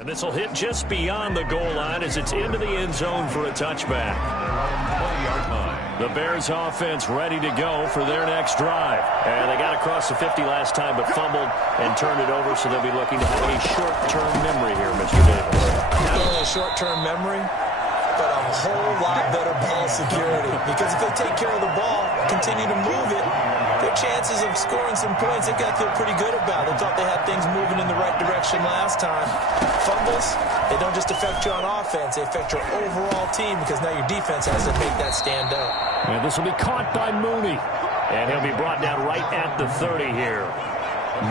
And this will hit just beyond the goal line as it's into the end zone for a touchback. The Bears offense ready to go for their next drive. And they got across the 50 last time but fumbled and turned it over, so they'll be looking to have a short-term memory here, Mr. Davis. Not only a short-term memory, but a whole lot better ball security. Because if they take care of the ball, continue to move it, their chances of scoring some points, they've got to feel pretty good about. They thought they had things moving in the right direction last time. Fumbles, they don't just affect you on offense, they affect your overall team because now your defense has to make that stand up. And this will be caught by Mooney. And he'll be brought down right at the 30 here.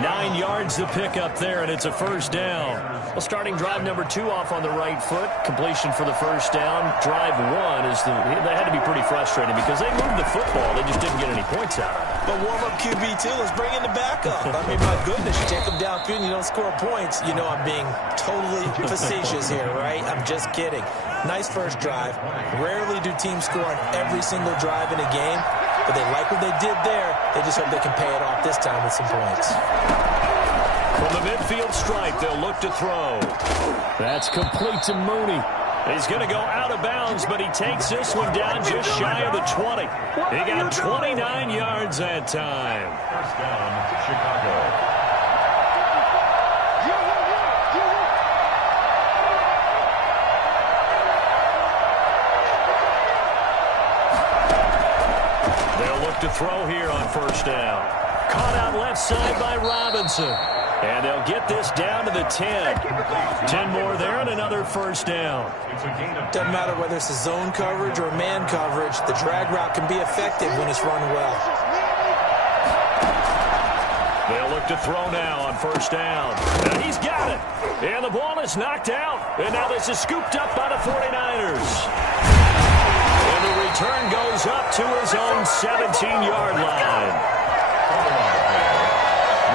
9 yards to pick up there, and it's a first down. Well, starting drive number 2 off on the right foot. Completion for the first down. Drive 1 is they had to be pretty frustrating because they moved the football. They just didn't get any points out of it. But warm-up QB, too. Let's bring in the backup. I mean, my goodness, you take them downfield and you don't score points. You know I'm being totally facetious here, right? I'm just kidding. Nice first drive. Rarely do teams score on every single drive in a game. But they like what they did there. They just hope they can pay it off this time with some points. From the midfield stripe, they'll look to throw. That's complete to Mooney. He's going to go out of bounds, but he takes this one down just shy of the 20. He got 29 yards that time. First down, Chicago. To throw here on first down. Caught out left side by Robinson. And they'll get this down to the 10. 10 more there and another first down. Doesn't matter whether it's a zone coverage or man coverage. The drag route can be effective when it's run well. They'll look to throw now on first down. And he's got it. And the ball is knocked out. And now this is scooped up by the 49ers. And the return goes up to his own 17-yard line.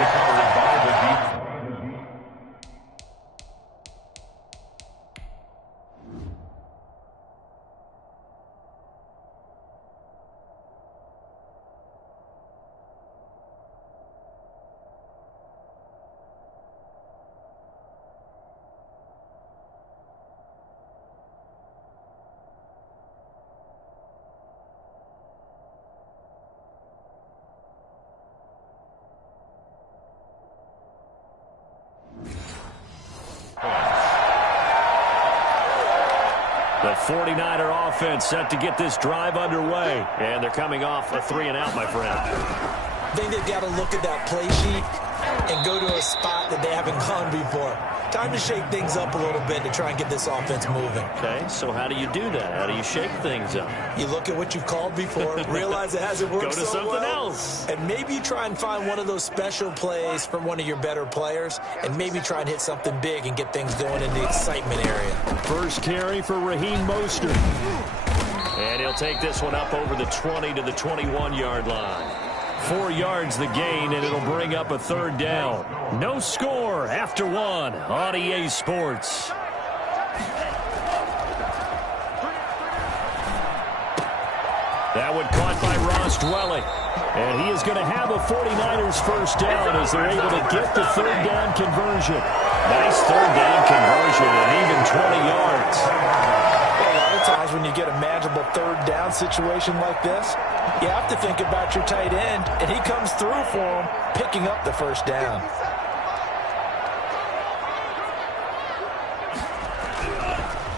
Recovered by the defense. The 49er offense set to get this drive underway. And they're coming off a 3-and-out, my friend. I think they've got to look at that play sheet and go to a spot that they haven't gone before. Time to shake things up a little bit to try and get this offense moving. Okay, so how do you do that? How do you shake things up? You look at what you've called before, realize it hasn't worked Go to so something well, else. and maybe try and find one of those special plays from one of your better players, and maybe try and hit something big and get things going in the excitement area. First carry for Raheem Mostert. And he'll take this one up over the 20 to the 21-yard line. 4 yards the gain, and it'll bring up a third down. No score after 1 on EA Sports. That one caught by Ross Dwelly. And he is going to have a 49ers first down as they're able to get the third down conversion. Nice third down conversion and even 20 yards. A lot of times when you get a manageable third down situation like this, you have to think about your tight end, and he comes through for him, picking up the first down.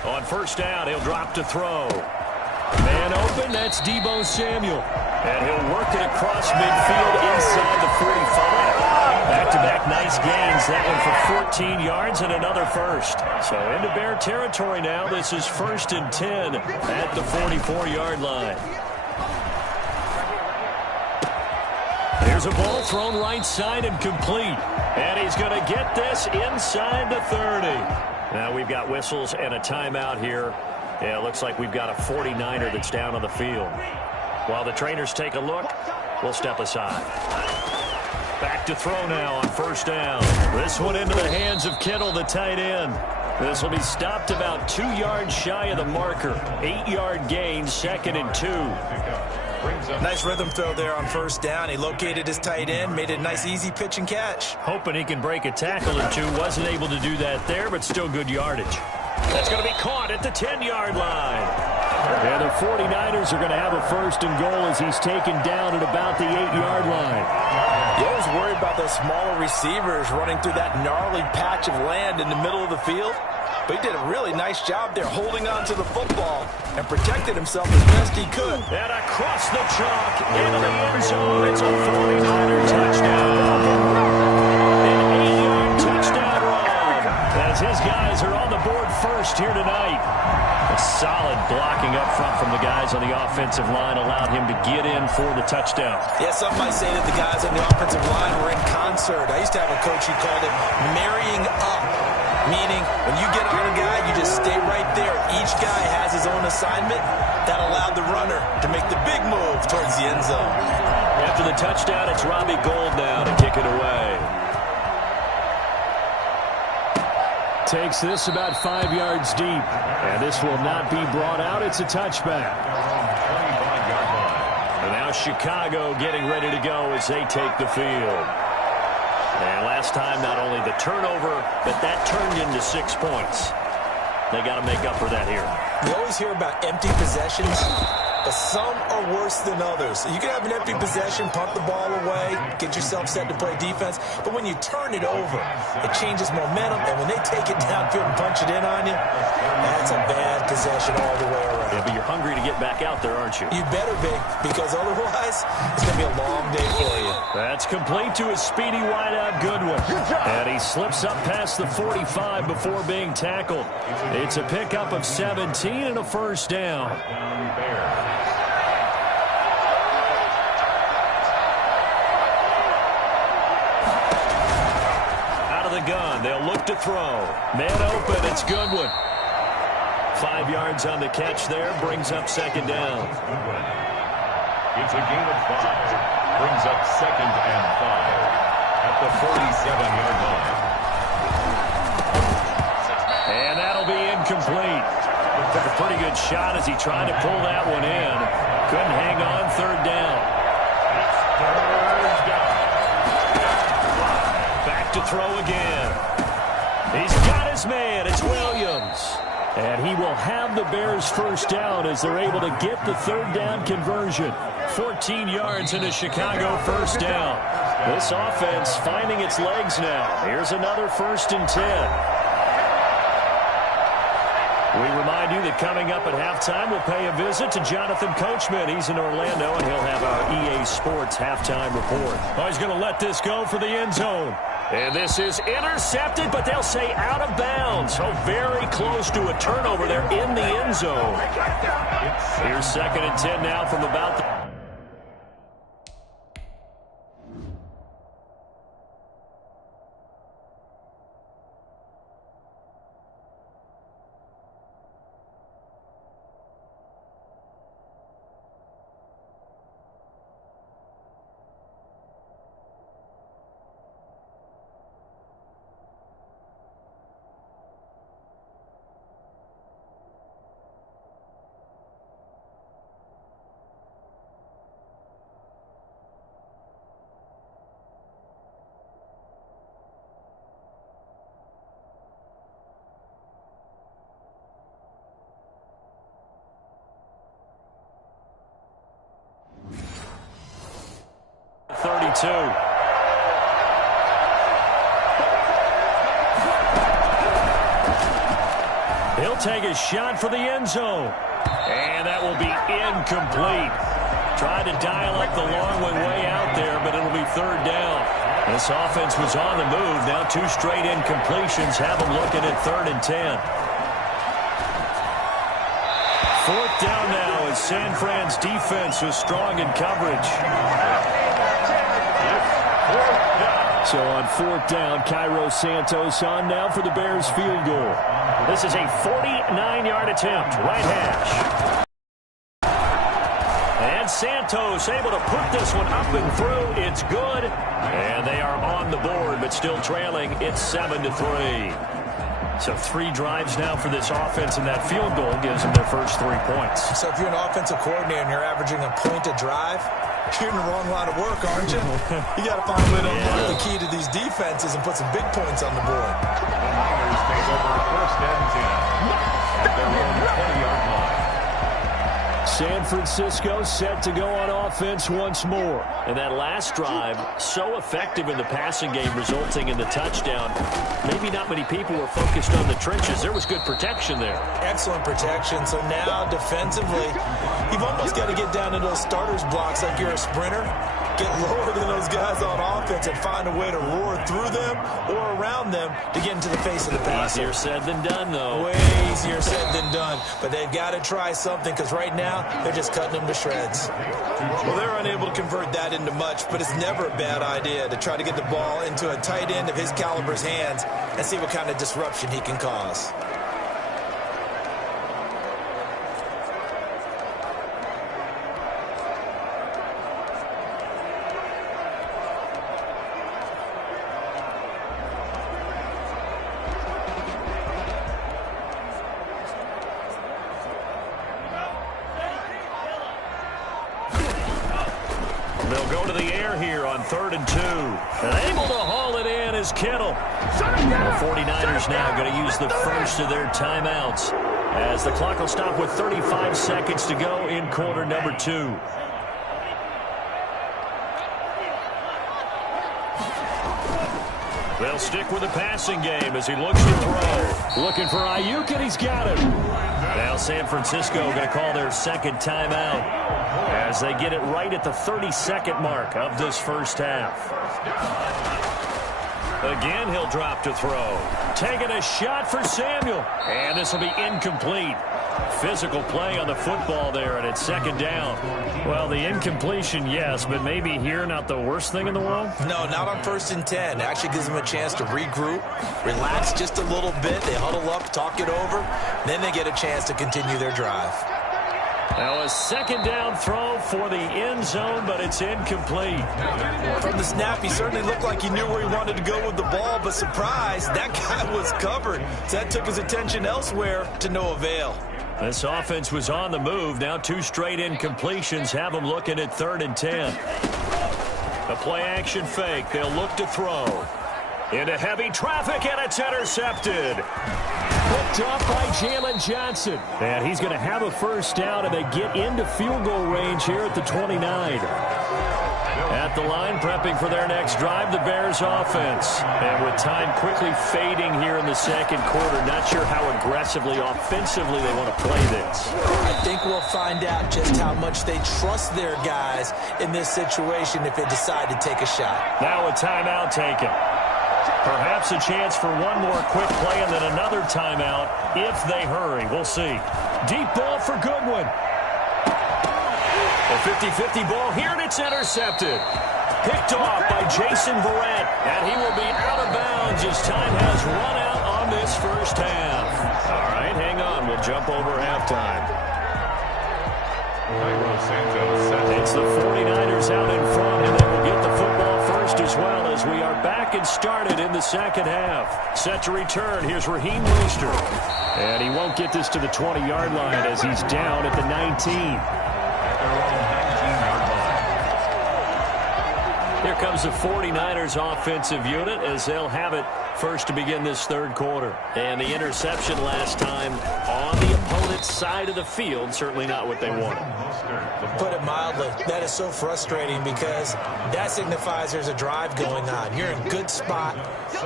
On first down, he'll drop to throw. Man open, that's Deebo Samuel. And he'll work it across midfield inside the 45. Back-to-back nice gains. That one for 14 yards and another first. So into Bear territory now. This is 1st and 10 at the 44-yard line. There's a ball thrown right side and complete. And he's going to get this inside the 30. Now we've got whistles and a timeout here. Yeah, it looks like we've got a 49er that's down on the field. While the trainers take a look, we'll step aside. Back to throw now on first down. This one into the hands of Kittle, the tight end. This will be stopped about 2 yards shy of the marker. 8-yard gain, 2nd and 2. brings up... Nice rhythm throw there on first down. He located his tight end, made it a nice, easy pitch and catch. Hoping he can break a tackle or two. Wasn't able to do that there, but still good yardage. That's going to be caught at the 10-yard line. And the 49ers are going to have a first and goal as he's taken down at about the 8-yard line. You always worried about those smaller receivers running through that gnarly patch of land in the middle of the field. But he did a really nice job there holding on to the football and protected himself as best he could. And across the chalk into the end zone. It's a 49er touchdown. An 8-yard touchdown run as his guys are on the board first here tonight. A solid blocking up front from the guys on the offensive line allowed him to get in for the touchdown. Yeah, some might say that the guys on the offensive line were in concert. I used to have a coach who called it marrying up, meaning when you get on a guy, you just stay right there. Each guy has his own assignment. That allowed the runner to make the big move towards the end zone. After the touchdown, it's Robbie Gould now to kick it away. Takes this about 5 yards deep. And this will not be brought out. It's a touchback. And now Chicago getting ready to go as they take the field. And last time, not only the turnover, but that turned into 6 points. They got to make up for that here. You always hear about empty possessions, but some are worse than others. You can have an empty possession, punt the ball away, get yourself set to play defense, but when you turn it over, it changes momentum, and when they take it downfield and punch it in on you, that's a bad possession all the way around. Yeah, but you're hungry to get back out there, aren't you? You better be, because otherwise, it's going to be a long day for you. That's complete to his speedy wideout Goodwin. And he slips up past the 45 before being tackled. It's a pickup of 17 and a first down. Out of the gun, they'll look to throw. Man open, it's Goodwin. 5 yards on the catch there, brings up second down. It's a gain of 5. Brings up 2nd and 5 at the 47-yard line. And that'll be incomplete. Took a pretty good shot as he tried to pull that one in. Couldn't hang on, third down. Back to throw again. He's got his man. It's Williams. And he will have the Bears first down as they're able to get the third down conversion. 14 yards into Chicago first down. This offense finding its legs now. Here's another 1st and 10. We remind you that coming up at halftime, we'll pay a visit to Jonathan Coachman. He's in Orlando, and he'll have our EA Sports halftime report. Oh, he's going to let this go for the end zone. And this is intercepted, but they'll say out of bounds. So very close to a turnover there in the end zone. Here's 2nd and 10 now from about the... He'll take a shot for the end zone. And that will be incomplete. Tried to dial up the long one way out there, but it'll be third down. This offense was on the move. Now 2 straight incompletions have them looking at 3rd and 10. 4th down now as San Fran's defense was strong in coverage. So on 4th down, Cairo Santos on now for the Bears field goal. This is a 49-yard attempt, right hash. And Santos able to put this one up and through. It's good. And they are on the board, but still trailing. It's 7-3. So 3 drives now for this offense, and that field goal gives them their first 3 points. So if you're an offensive coordinator and you're averaging a point a drive, you're in the wrong line of work, aren't you? You got to find a way to unlock the key to these defenses and put some big points on the board. The Niners take over first and 10 at their own 20-yard line. San Francisco set to go on offense once more. And that last drive, so effective in the passing game, resulting in the touchdown. Maybe not many people were focused on the trenches. There was good protection there. Excellent protection. So now, defensively, you've almost got to get down to those starters blocks like you're a sprinter. Get lower than those guys on offense and find a way to roar through them or around them to get into the face of the passer. Easier said than done, though. Way easier said than done. But they've got to try something because right now they're just cutting them to shreds. Well, they're unable to convert that into much, but it's never a bad idea to try to get the ball into a tight end of his caliber's hands and see what kind of disruption he can cause. They'll go to the air here on 3rd and 2. And able to haul it in is Kittle. The 49ers now going to use the first of their timeouts as the clock will stop with 35 seconds to go in quarter number 2. They'll stick with the passing game as he looks to throw. Looking for Ayuk, and he's got it. Now San Francisco going to call their second timeout as they get it right at the 30-second mark of this first half. Again, he'll drop to throw. Taking a shot for Samuel. And this will be incomplete. Physical play on the football there, and it's second down. Well, the incompletion, yes, but maybe here not the worst thing in the world? No, not on 1st and 10. It actually gives them a chance to regroup, relax just a little bit. They huddle up, talk it over. Then they get a chance to continue their drive. Now a second down throw for the end zone, but it's incomplete. From the snap, he certainly looked like he knew where he wanted to go with the ball, but surprise, that guy was covered. So that took his attention elsewhere to no avail. This offense was on the move. Now 2 straight incompletions have them looking at 3rd and 10. A play-action fake. They'll look to throw. Into heavy traffic, and it's intercepted. Picked off by Jalen Johnson. And he's going to have a first down, and they get into field goal range here at the 29. At the line, prepping for their next drive, the Bears offense. And with time quickly fading here in the second quarter, not sure how aggressively, offensively they want to play this. I think we'll find out just how much they trust their guys in this situation if they decide to take a shot. Now a timeout taken. Perhaps a chance for one more quick play and then another timeout if they hurry. We'll see. Deep ball for Goodwin. A 50-50 ball here, and it's intercepted. Picked off by Jason Verrett, and he will be out of bounds as time has run out on this first half. All right, hang on. We'll jump over halftime. It's the 49ers out in front, and they will get the football first as well as we are back and started in the second half. Set to return. Here's Raheem Mostert. And he won't get this to the 20-yard line as he's down at the 19. Here comes the 49ers offensive unit as they'll have it first to begin this third quarter. And the interception last time on the opponent's side of the field, certainly not what they wanted. Put it mildly, that is so frustrating because that signifies there's a drive going on. You're in a good spot,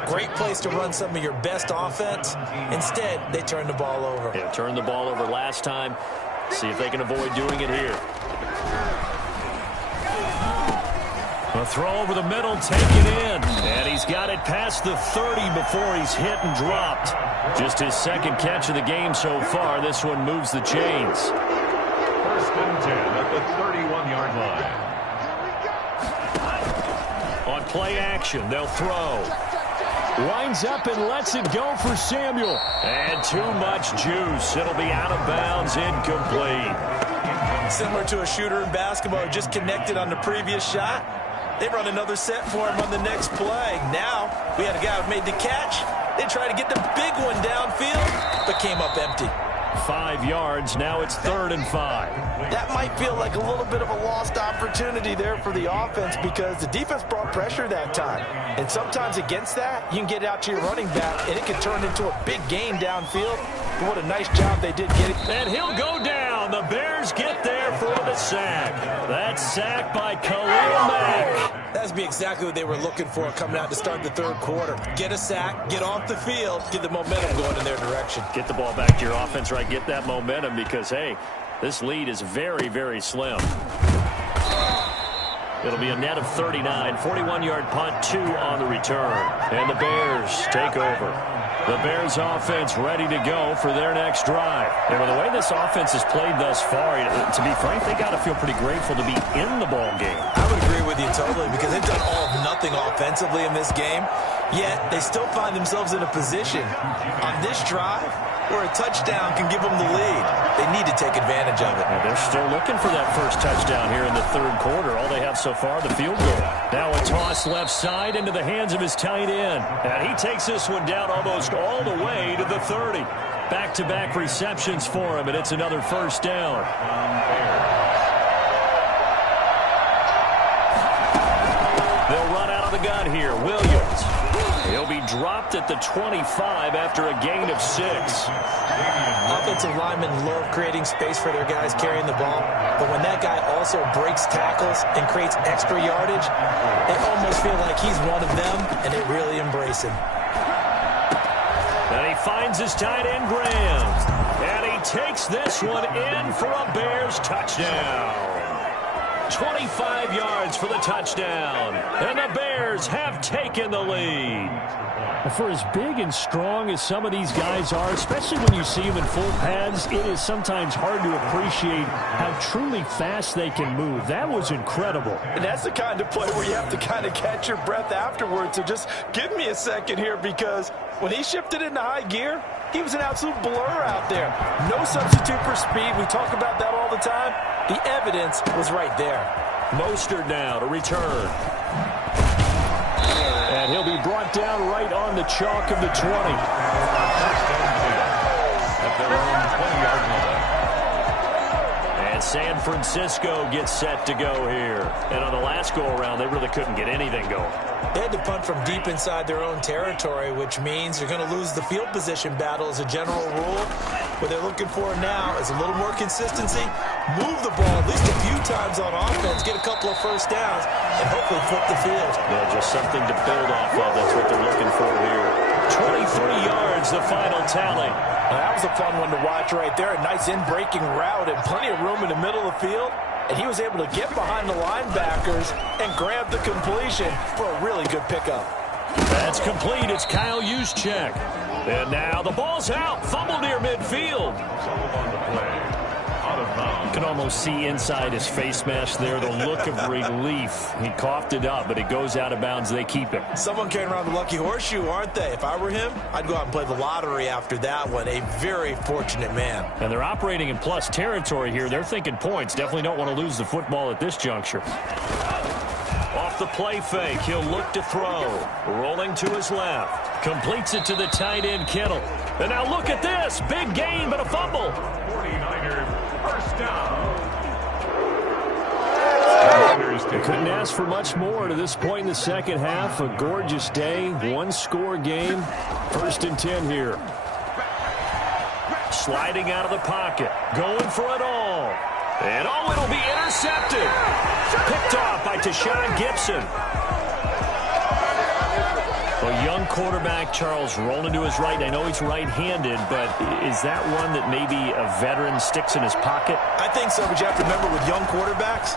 great place to run some of your best offense. Instead, they turn the ball over. Yeah, turned the ball over last time. See if they can avoid doing it here. A throw over the middle, taken in. And he's got it past the 30 before he's hit and dropped. Just his second catch of the game so far. This one moves the chains. First and 10 at the 31-yard line. On play action, they'll throw. Winds up and lets it go for Samuel. And too much juice. It'll be out of bounds, incomplete. Similar to a shooter in basketball who just connected on the previous shot. They run another set for him on the next play. Now, we had a guy who made the catch. They tried to get the big one downfield, but came up empty. 5 yards. Now it's 3rd and 5. That might feel like a little bit of a lost opportunity there for the offense because the defense brought pressure that time. And sometimes against that, you can get out to your running back, and it can turn into a big gain downfield. But what a nice job they did getting. And he'll go down. The Bears get there for the sack. That's sacked by Khalil Mack. That's be exactly what they were looking for coming out to start the 3rd quarter. Get a sack, get off the field, get the momentum going in their direction. Get the ball back to your offense, right? Get that momentum because, hey, this lead is very, very slim. It'll be a net of 39. 41-yard punt, 2 on the return. And the Bears take over. The Bears offense ready to go for their next drive. And with the way this offense has played thus far, to be frank, they got to feel pretty grateful to be in the ball game. I would agree with you totally because they've done all of nothing offensively in this game, yet they still find themselves in a position on this drive where a touchdown can give them the lead. They need to take advantage of it. Well, they're still looking for that first touchdown here in the 3rd quarter. All they have so far, the field goal. Now a toss left side into the hands of his tight end. And he takes this one down almost all the way to the 30. Back-to-back receptions for him, and it's another first down. They'll run out of the gun here. Williams. He'll be dropped at the 25 after a gain of 6. Offensive linemen love creating space for their guys carrying the ball, but when that guy also breaks tackles and creates extra yardage, they almost feel like he's one of them, and they really embrace him. And he finds his tight end, Graham. And he takes this one in for a Bears touchdown. 25 yards for the touchdown. And the Bears have taken the lead. For as big and strong as some of these guys are, especially when you see them in full pads, it is sometimes hard to appreciate how truly fast they can move. That was incredible. And that's the kind of play where you have to kind of catch your breath afterwards. So just give me a second here because when he shifted into high gear, he was an absolute blur out there. No substitute for speed. We talk about that all the time. The evidence was right there. Mostert now to return. And he'll be brought down right on the chalk of the 20. At their own 20-yard line. And San Francisco gets set to go here. And on the last go-around, they really couldn't get anything going. They had to punt from deep inside their own territory, which means they're going to lose the field position battle as a general rule. What they're looking for now is a little more consistency, move the ball at least a few times on offense, get a couple of first downs, and hopefully flip the field. Yeah, just something to build off of. That's what they're looking for here. 23 yards, the final tally. Now, that was a fun one to watch right there. A nice in-breaking route and plenty of room in the middle of the field. And he was able to get behind the linebackers and grab the completion for a really good pickup. That's complete. It's Kyle Juszczyk. And now the ball's out. Fumble near midfield. You can almost see inside his face mask there the look of relief. He coughed it up, but it goes out of bounds. They keep it. Someone carrying around the lucky horseshoe, aren't they? If I were him, I'd go out and play the lottery after that one. A very fortunate man. And they're operating in plus territory here. They're thinking points. Definitely don't want to lose the football at this juncture. Off the play fake, he'll look to throw. Rolling to his left. Completes it to the tight end, Kittle. And now look at this. Big gain, but a fumble. 49ers, first down. Couldn't ask for much more to this point in the second half. A gorgeous day, one-score game. 1st and 10 here. Sliding out of the pocket. Going for it all. And oh, it'll be intercepted. Picked off by Tashawn Gibson. A young quarterback, Charles, rolling to his right. I know he's right-handed, but is that one that maybe a veteran sticks in his pocket? I think so, but you have to remember with young quarterbacks,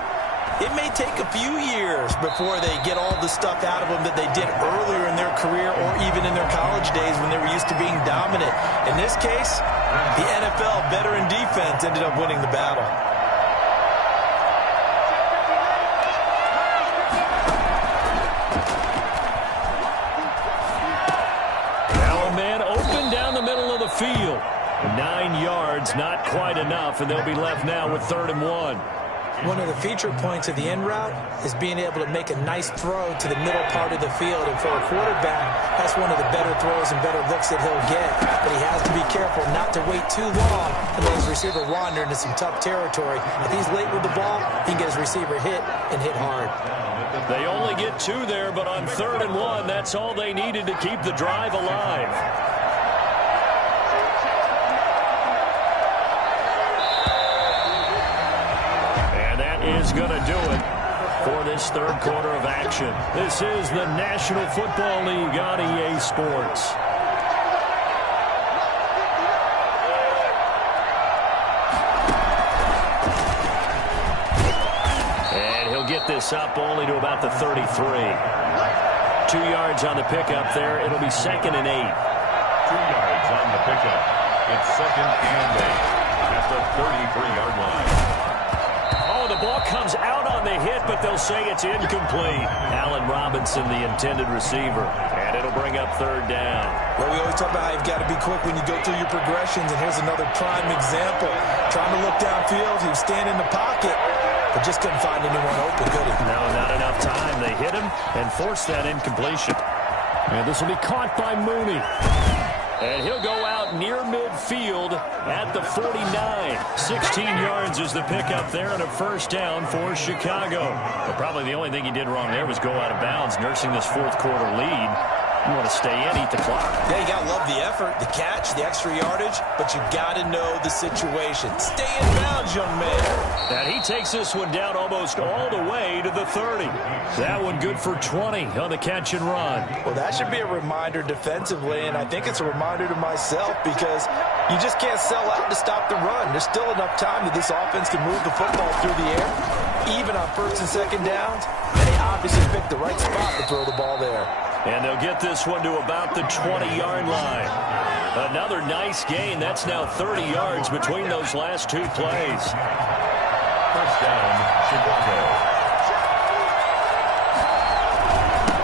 it may take a few years before they get all the stuff out of them that they did earlier in their career or even in their college days when they were used to being dominant. In this case, the NFL veteran defense ended up winning the battle. Field. 9 yards, not quite enough, and they'll be left now with 3rd and 1. One of the feature points of the end route is being able to make a nice throw to the middle part of the field. And for a quarterback, that's one of the better throws and better looks that he'll get. But he has to be careful not to wait too long and let his receiver wander into some tough territory. If he's late with the ball, he can get his receiver hit and hit hard. They only get 2 there, but on 3rd and 1, that's all they needed to keep the drive alive. Is going to do it for this 3rd quarter of action. This is the National Football League on EA Sports. And he'll get this up only to about the 33. 2 yards on the pickup there. It'll be 2nd and 8. 2 yards on the pickup. It's 2nd and 8 at the 33-yard line. The ball comes out on the hit, but they'll say it's incomplete. Allen Robinson, the intended receiver. And it'll bring up 3rd down. Well, we always talk about how you've got to be quick when you go through your progressions, and here's another prime example. Trying to look downfield, he was standing in the pocket, but just couldn't find anyone open, could he? No, not enough time. They hit him and forced that incompletion. And this will be caught by Mooney. And he'll go out near midfield at the 49. 16 yards is the pickup there and a 1st down for Chicago. But probably the only thing he did wrong there was go out of bounds, nursing this 4th quarter lead. You want to stay in, eat the clock. Yeah, you got to love the effort, the catch, the extra yardage, but you got to know the situation. Stay in bounds, young man. And he takes this one down almost all the way to the 30. That one good for 20 on the catch and run. Well, that should be a reminder defensively, and I think it's a reminder to myself because you just can't sell out to stop the run. There's still enough time that this offense can move the football through the air, even on 1st and 2nd downs, and they obviously picked the right spot to throw the ball there. And they'll get this one to about the 20-yard line. Another nice gain. That's now 30 yards between those last 2 plays. 1st down, Chicago.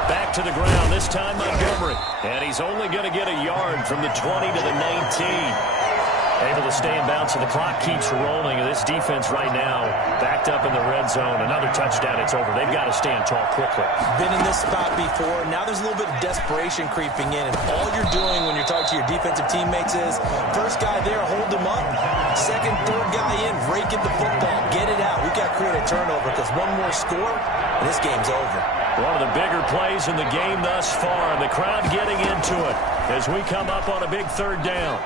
Back to the ground, this time Montgomery. And he's only going to get a yard from the 20 to the 19. Able to stay in bounds, and the clock keeps rolling. This defense right now backed up in the red zone. Another touchdown, it's over. They've got to stand tall quickly. Been in this spot before. Now there's a little bit of desperation creeping in, and all you're doing when you're talking to your defensive teammates is, first guy there, hold him up. 2nd, 3rd guy in, rake at the football. Get it out. We've got to create a turnover because one more score, and this game's over. One of the bigger plays in the game thus far, and the crowd getting into it as we come up on a big 3rd down.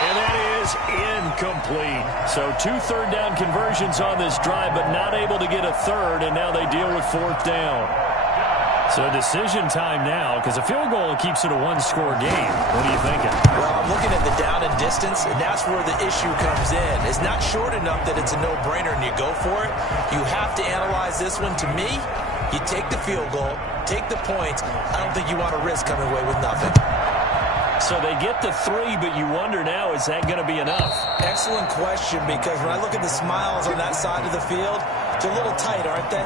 And that is incomplete. So 2 3rd down conversions on this drive, but not able to get a 3rd, and now they deal with 4th down. So decision time now, because a field goal keeps it a 1-score game. What are you thinking? Well, I'm looking at the down and distance, and that's where the issue comes in. It's not short enough that it's a no-brainer and you go for it. You have to analyze this one. To me, you take the field goal, take the points. I don't think you want to risk coming away with nothing. So they get the 3, but you wonder now, is that going to be enough? Excellent question, because when I look at the smiles on that side of the field, they're a little tight, aren't they?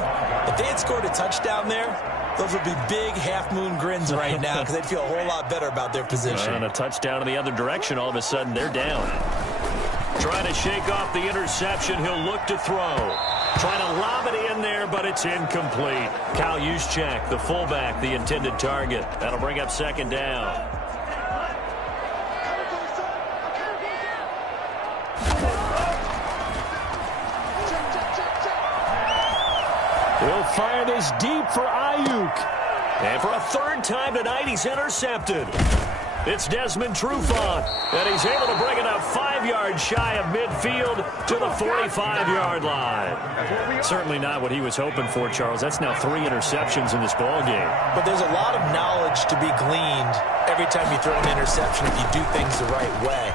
If they had scored a touchdown there, those would be big half-moon grins right now because they'd feel a whole lot better about their position. And a touchdown in the other direction, all of a sudden they're down. Trying to shake off the interception, he'll look to throw. Trying to lob it in there, but it's incomplete. Kyle Juszczyk, the fullback, the intended target. That'll bring up 2nd down. He'll fire this deep for Ayuk. And for a 3rd time tonight, he's intercepted. It's Desmond Trufant, and he's able to bring it up 5 yards shy of midfield to the 45-yard line. Certainly not what he was hoping for, Charles. That's now 3 interceptions in this ball game. But there's a lot of knowledge to be gleaned every time you throw an interception if you do things the right way.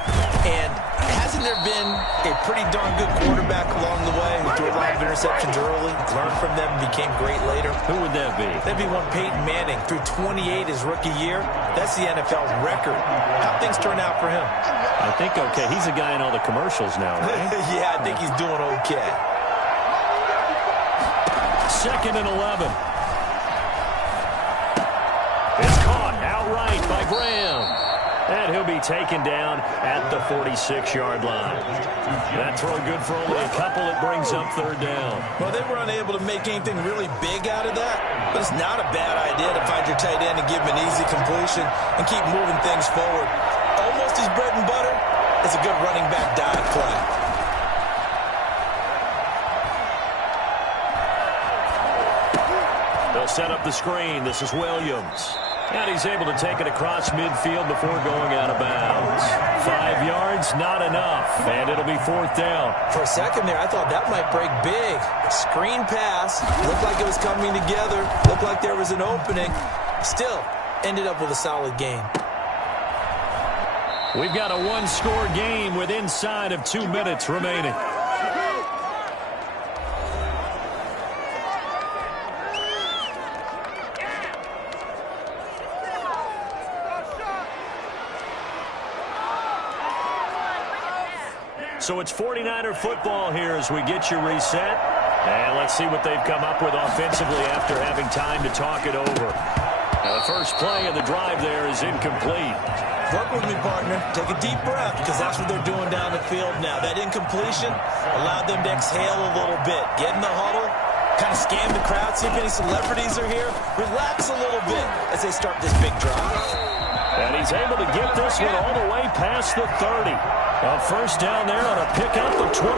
And hasn't there been a pretty darn good quarterback along the way who threw a lot of interceptions early, learned from them, and became great later? Who would that be? That'd be one Peyton Manning. Threw 28 his rookie year. That's the NFL record. How'd things turn out for him? I think okay. He's a guy in all the commercials now, right? Yeah, I think he's doing okay. 2nd and 11. It's caught outright by Graham. And he'll be taken down at the 46-yard line. That throw good for only a couple. It brings up third down. Well, they were unable to make anything really big out of that, but it's not a bad idea to find your tight end and give him an easy completion and keep moving things forward. Almost his bread and butter is a good running back dive play. They'll set up the screen. This is Williams. And he's able to take it across midfield before going out of bounds. 5 yards, not enough. And it'll be fourth down. For a second there, I thought that might break big. Screen pass. Looked like it was coming together. Looked like there was an opening. Still, ended up with a solid gain. We've got a one-score game with inside of 2 minutes remaining. So it's 49er football here as we get you reset. And let's see what they've come up with offensively after having time to talk it over. Now the first play of the drive there is incomplete. Work with me, partner. Take a deep breath, because that's what they're doing down the field now. That incompletion allowed them to exhale a little bit. Get in the huddle, kind of scan the crowd, see if any celebrities are here. Relax a little bit as they start this big drive. And he's able to get this one all the way past the 30. A first down there on a pickup of 25.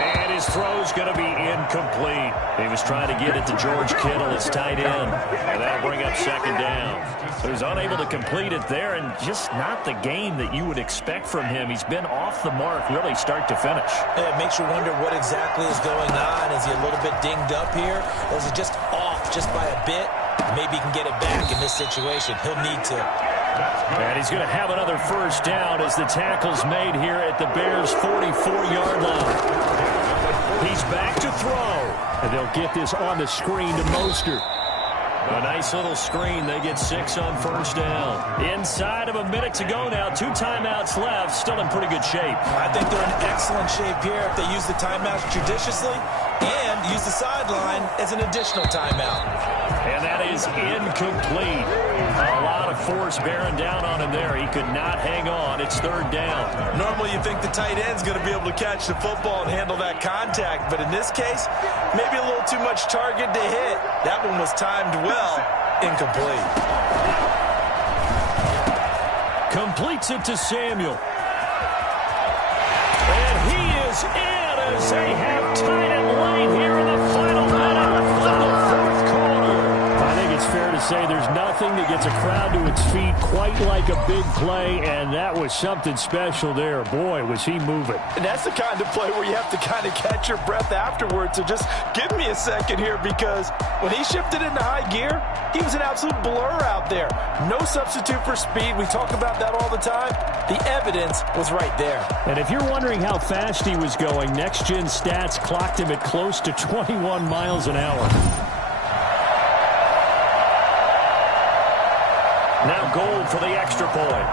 And his throw's going to be incomplete. He was trying to get it to George Kittle, his tight end. And that'll bring up second down. So he's unable to complete it there, and just not the game that you would expect from him. He's been off the mark really start to finish. It makes you wonder what exactly is going on. Is he a little bit dinged up here? Or is he just off just by a bit? Maybe he can get it back in this situation. He'll need to. And he's going to have another first down as the tackle's made here at the Bears' 44-yard line. He's back to throw. And they'll get this on the screen to Mostert. A nice little screen. They get 6 on first down. Inside of a minute to go now. 2 timeouts left. Still in pretty good shape. I think they're in excellent shape here if they use the timeouts judiciously and use the sideline as an additional timeout. And that is incomplete. A lot of force bearing down on him there. He could not hang on. It's third down. Normally you think the tight end's going to be able to catch the football and handle that contact, but in this case, maybe a little too much target to hit. That one was timed well. Incomplete. Completes it to Samuel. And he is in as they have tied it late here in the final minute of the fourth quarter. I think it's fair to say there's nothing that gets a crowd to its feet quite like a big play, and that was something special there. Boy, was he moving. And that's the kind of play where you have to kind of catch your breath afterwards. So just give me a second here, because when he shifted into high gear, he was an absolute blur out there. No substitute for speed. We talk about that all the time. The evidence was right there. And if you're wondering how fast he was going, Next Gen Stats clocked him at close to 21 miles an hour. Now goal for the extra point.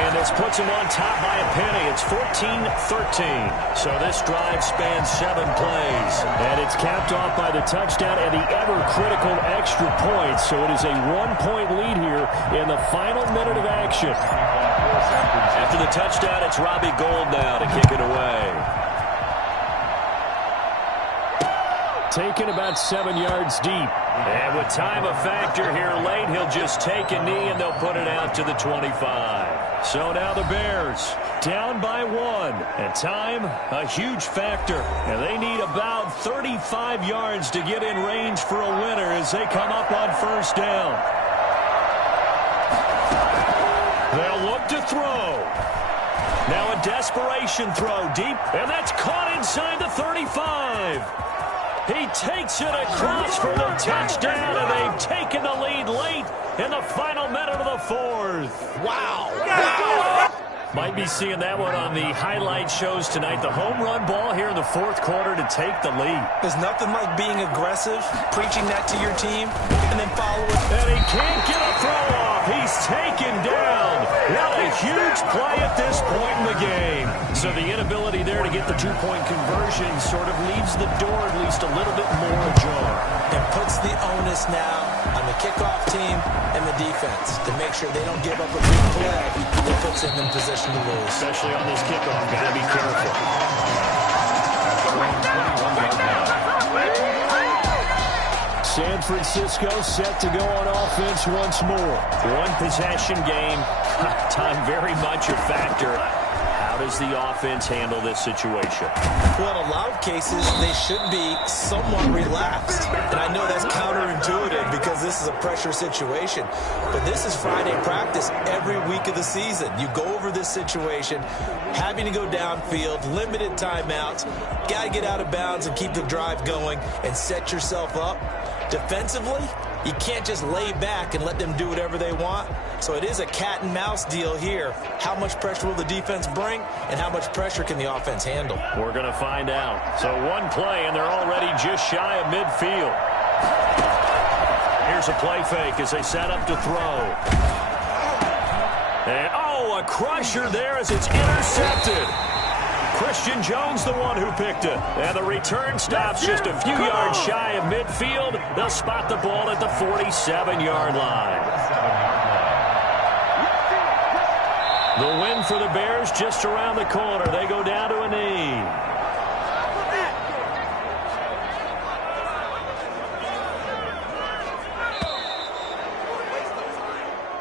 And this puts him on top by a penny. It's 14-13. So this drive spans 7 plays. And it's capped off by the touchdown and the ever-critical extra point. So it is a 1-point lead here in the final minute of action. After the touchdown, it's Robbie Gould now to kick it away. Taken about 7 yards deep. And with time a factor here late, he'll just take a knee and they'll put it out to the 25. So now the Bears down by 1. And time, a huge factor. And they need about 35 yards to get in range for a winner as they come up on first down. They'll look to throw. Now a desperation throw deep, and that's caught inside the 35. He takes it across for the touchdown, and they've taken the lead late in the final minute of the fourth. Wow. Might be seeing that one on the highlight shows tonight. The home run ball here in the fourth quarter to take the lead. There's nothing like being aggressive, preaching that to your team, and then follow it. And he can't get a throw off. He's taken down. What a huge play at this point in the game. So the inability there to get the 2-point conversion sort of leaves the door at least a little bit more ajar. onus now on the kickoff team and the defense to make sure they don't give up a big play that puts them in position to lose. Especially on this kickoff, got to be careful. San Francisco set to go on offense once more. One possession game. Time very much a factor. How does the offense handle this situation? Well, in a lot of cases, they should be somewhat relaxed. And I know that's counterintuitive because this is a pressure situation. But this is Friday practice every week of the season. You go over this situation, having to go downfield, limited timeouts, got to get out of bounds and keep the drive going and set yourself up. Defensively, you can't just lay back and let them do whatever they want. So it is a cat and mouse deal here. How much pressure will the defense bring, and how much pressure can the offense handle? We're going to find out. So one play, and they're already just shy of midfield. Here's a play fake as they set up to throw. And, a crusher there as it's intercepted. Christian Jones, the one who picked it. And the return stops just a few yards shy of midfield. They'll spot the ball at the 47-yard line. The win for the Bears just around the corner. They go down to a knee.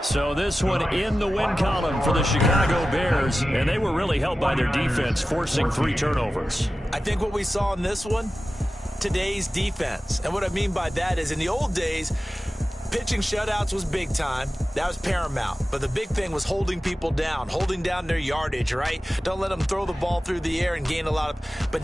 So this one in the win column for the Chicago Bears, and they were really helped by their defense, forcing 3 turnovers. I think what we saw in this one, today's defense. And what I mean by that is in the old days, pitching shutouts was big time. That was paramount. But the big thing was holding people down, holding down their yardage, right? Don't let them throw the ball through the air and gain a lot of... But